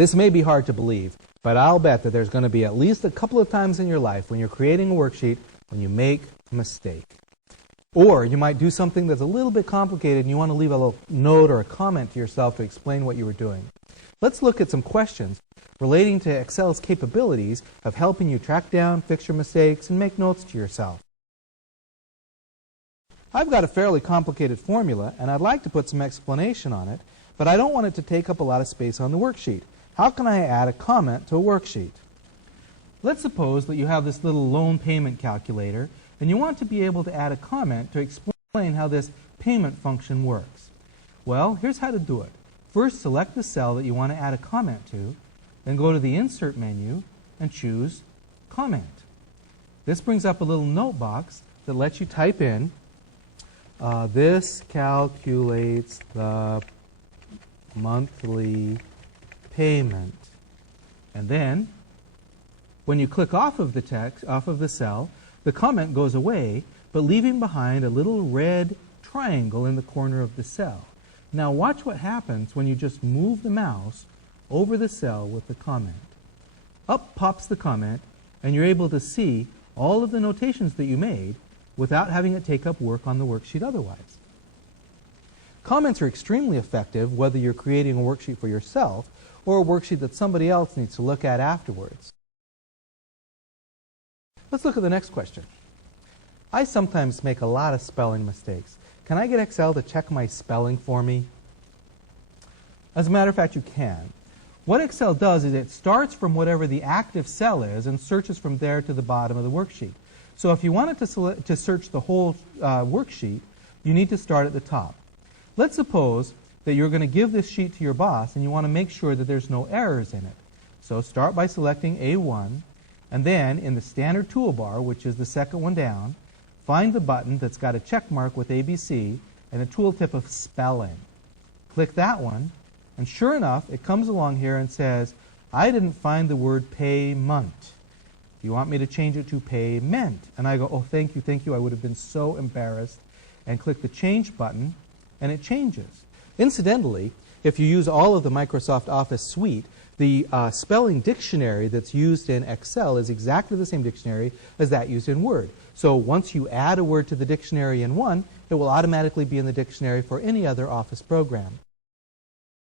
This may be hard to believe, but I'll bet that there's going to be at least a couple of times in your life when you're creating a worksheet when you make a mistake. Or you might do something that's a little bit complicated and you want to leave a little note or a comment to yourself to explain what you were doing. Let's look at some questions relating to Excel's capabilities of helping you track down, fix your mistakes, and make notes to yourself. I've got a fairly complicated formula, and I'd like to put some explanation on it, but I don't want it to take up a lot of space on the worksheet. How can I add a comment to a worksheet? Let's suppose that you have this little loan payment calculator, and you want to be able to add a comment to explain how this payment function works. Well, here's how to do it. First, select the cell that you want to add a comment to, then go to the Insert menu and choose Comment. This brings up a little note box that lets you type in, this calculates the monthly payment. And then, when you click off of the text, off of the cell, the comment goes away, but leaving behind a little red triangle in the corner of the cell. Now watch what happens when you just move the mouse over the cell with the comment. Up pops the comment, and you're able to see all of the notations that you made without having it take up work on the worksheet otherwise. Comments are extremely effective whether you're creating a worksheet for yourself or a worksheet that somebody else needs to look at afterwards. Let's look at the next question. I sometimes make a lot of spelling mistakes. Can I get Excel to check my spelling for me? As a matter of fact, you can. What Excel does is it starts from whatever the active cell is and searches from there to the bottom of the worksheet. So if you wanted to search the whole worksheet, you need to start at the top. Let's suppose that you're going to give this sheet to your boss and you want to make sure that there's no errors in it. So start by selecting A1, and then in the standard toolbar, which is the second one down, find the button that's got a check mark with ABC and a tooltip of spelling. Click that one, and sure enough, it comes along here and says, I didn't find the word payment. Do you want me to change it to payment? And I go, oh, thank you, I would have been so embarrassed. And click the change button, and it changes. Incidentally, if you use all of the Microsoft Office suite, the spelling dictionary that's used in Excel is exactly the same dictionary as that used in Word. So once you add a word to the dictionary in one, it will automatically be in the dictionary for any other Office program.